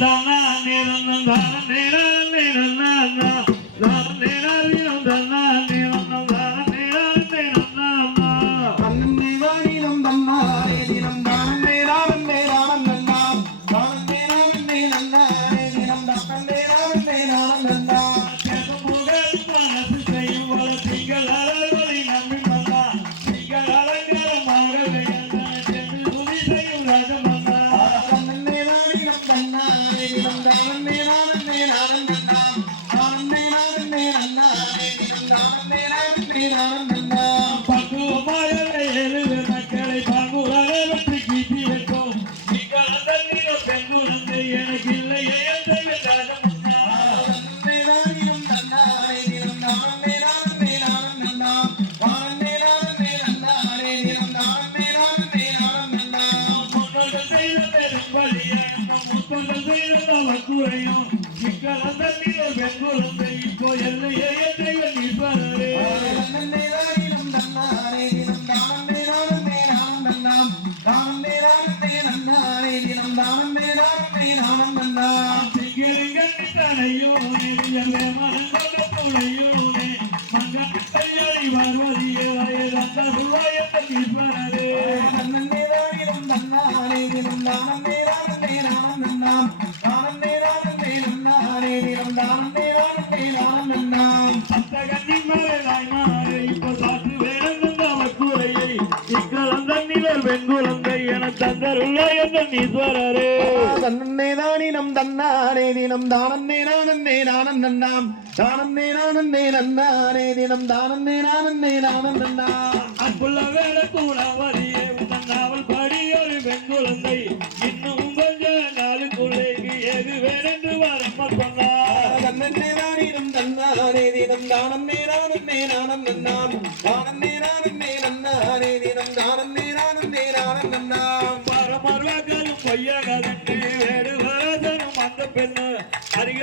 தன்னே குறையும் சிக்கலந்த நீர் வெங்குழந்தை இப்போ எல்லையே எல்லைகள் நிற்பதே தன்னே தானம் நேரானம் நேரானம் நன்னாம் வருவதியே வயதந்த சுவாயத்தை சத்தகன்னி இப்போ சாற்று இக்கலந்த தந்தருள்ள என்ற நீஸ்வரரே தன்னே தானினம் தன்னானே தினம் தானம் நேரானம் நேரானம் நன்னாம் தானம் நேரானம் நே நன்னானே தினம் தானம் நேரானம் நேரானம் நன்னாம் அன்புள்ள வேலை கூட வரியே உந்தன் நாவல் படி ஒரு வெண்குழந்தை இன்னும் கொஞ்ச நாளுக்குள்ளே ஏது வேறென்று வரம்ம சொன்னார் தன்னே தானினம் தன்னானே தினம் தானம் நேரானம் நேரானம் நன்னாம் தானம் நேரானம் நே நன்னானே தினம் தானம் நேரானம் நேரானம் நன்னாம்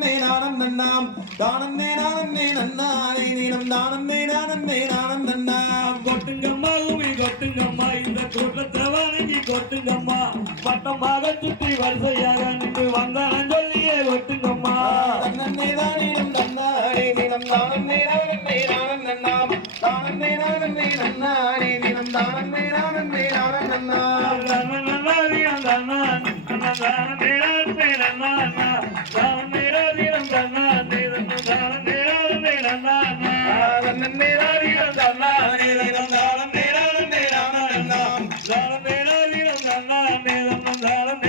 நேரானம் நேரானம் நன்னாம் தானம் நேரானம் நே நன்னானே தினம் தானம் நேரானம் நேரானம் நன்னாம் கொட்டுங்கம்மா குமி கொட்டுங்கம்மா இந்த கூட்டத்தை வணங்கி கொட்டுங்கம்மா. வட்டமாக சுற்றி வரிசையாக நின்று வந்தானன் சொல்லியே கொட்டுங்கம்மா. தன்னே தானினம் தன்னானே தினம் தானம் நேரானம் நேரானம் நன்னாம் தானம் நேரானம் நே நன்னானே தினம் தானம் நேரானம் நேரானம் நன்னாம் தன்னன் தன்னான் மேலம் மேலம் மேலம் மேலம்